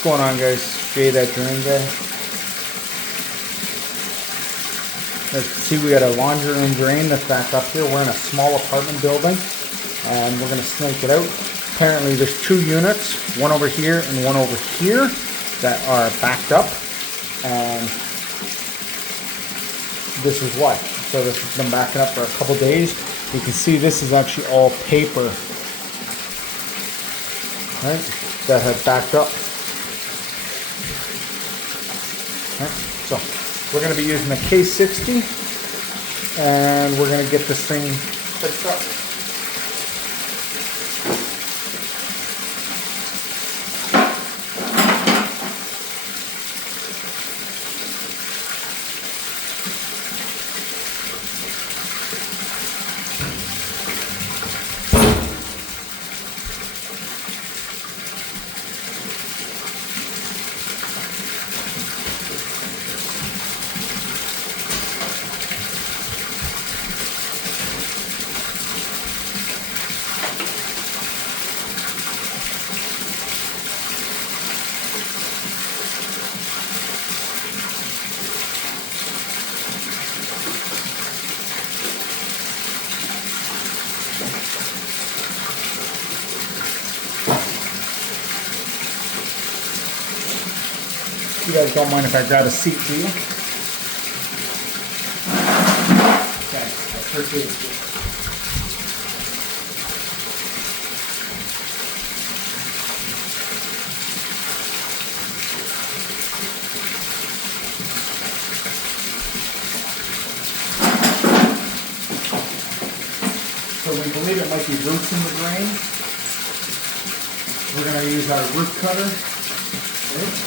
What's going on, guys? Jay, that drain guy. Let's see, we got a laundry room drain that's back up here. We're in a small apartment building, and we're going to snake it out. Apparently there's two units, one over here and one over here, that are backed up, and this is why. So this has been backing up for a couple days. You can see this is actually all paper, right, that had backed up. Right, so we're going to be using the K60, and we're going to get this thing fixed up. You guys don't mind if I grab a seat, do you? Okay, I appreciate it. So we believe it might be roots in the drain. We're going to use our root cutter. Okay.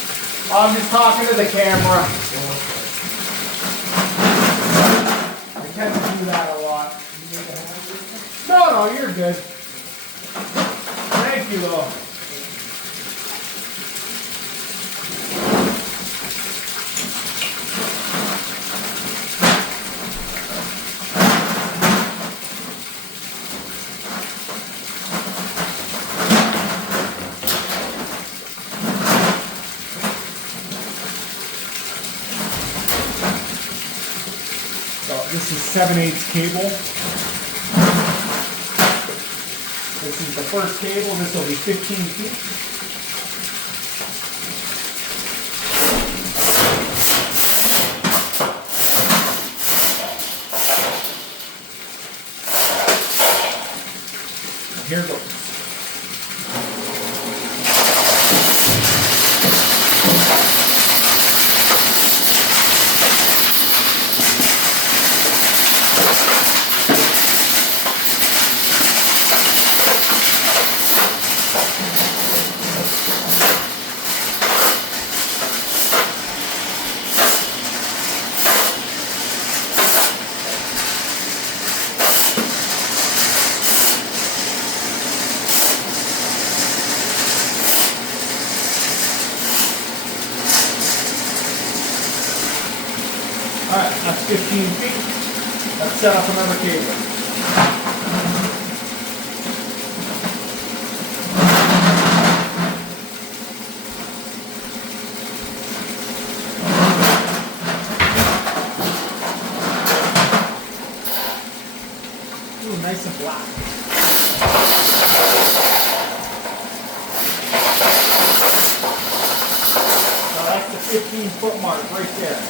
I'm just talking to the camera. I tend to do that a lot. No, you're good. Thank you, though. This is 7/8 cable. This is the first cable. This will be 15 feet. Here goes. Alright, that's 15 feet. Let's set up another cable. Ooh, nice and black. So that's the 15-foot mark right there.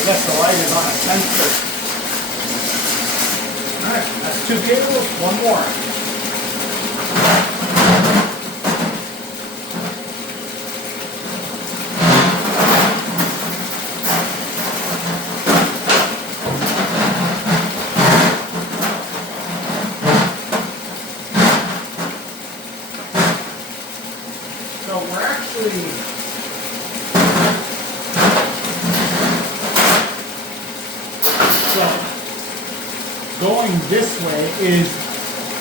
I guess the light is on a sensor. Alright, that's 2 cables, one more. So we're actually going this way is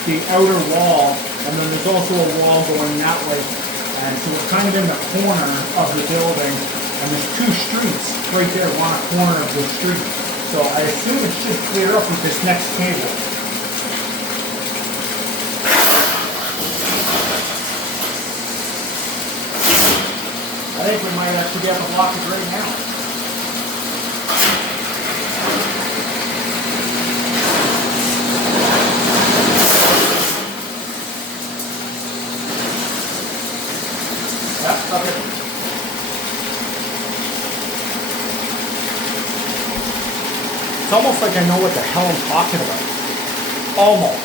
the outer wall, and then there's also a wall going that way. And so we're kind of in the corner of the building, and there's two streets right there. We're on a corner of the street. So I assume it should clear up with this next cable. I think we might actually be able to block it right now. Yep, okay. It's almost like I know what the hell I'm talking about. Almost.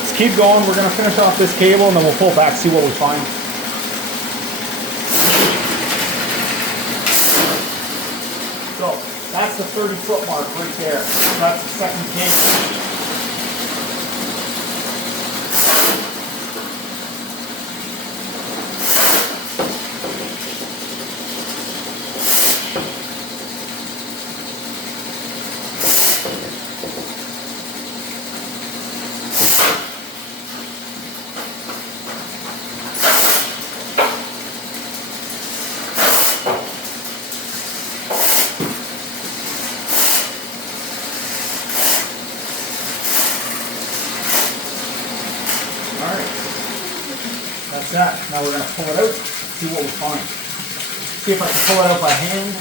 Let's keep going. We're going to finish off this cable and then we'll pull back, see what we find. So that's the 30-foot mark right there. That's the second cable. That's that. Now we're going to pull it out, see what we find. See if I can pull it out by hand.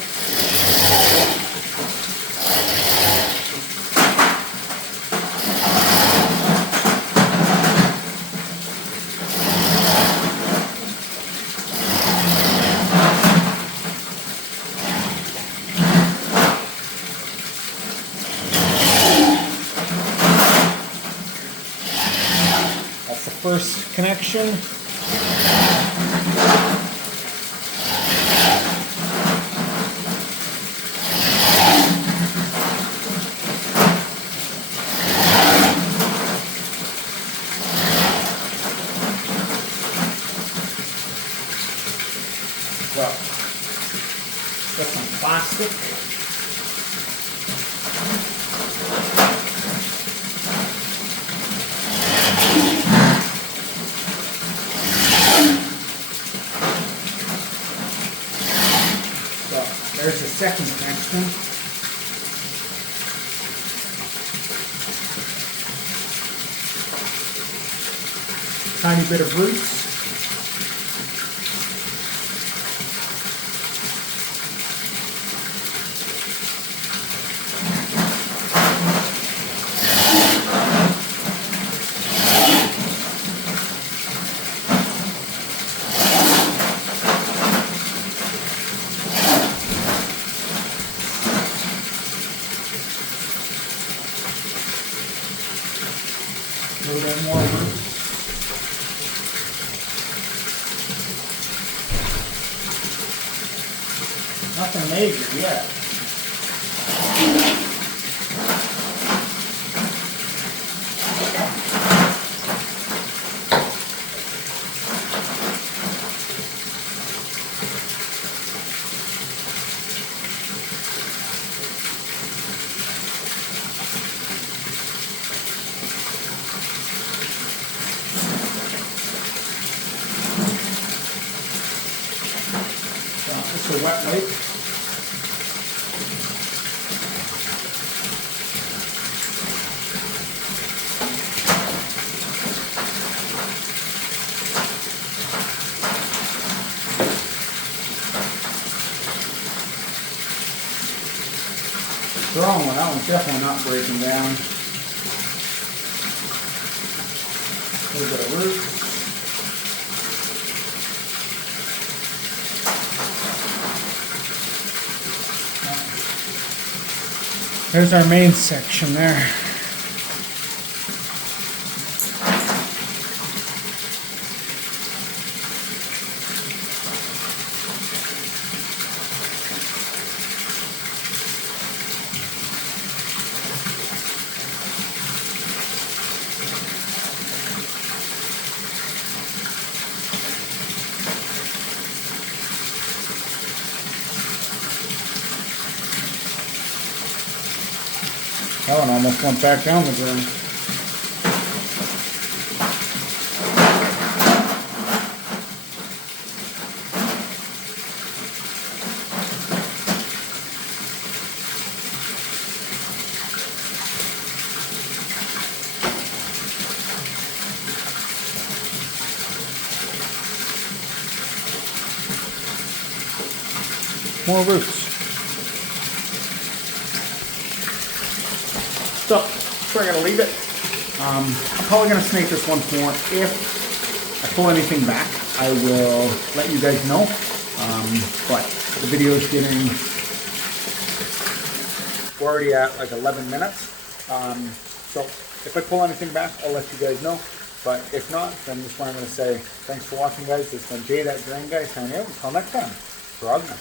That's the first connection. Well, got some plastic. So there's the second connection. Tiny bit of roots. A little bit more roots. Nothing major yet. It's a wet wipe. Strong one, that one's definitely not breaking down. A little bit of root. There's our main section there. That one almost went back down the drain. More roots. So we're gonna leave it. I'm probably gonna snake this once more. If I pull anything back, I will let you guys know. But the video is getting, we're already at like 11 minutes. So if I pull anything back, I'll let you guys know. But if not, then this is where I'm gonna say thanks for watching, guys. This has been Jay, that drain guy, signing out. Until next time, Frogman.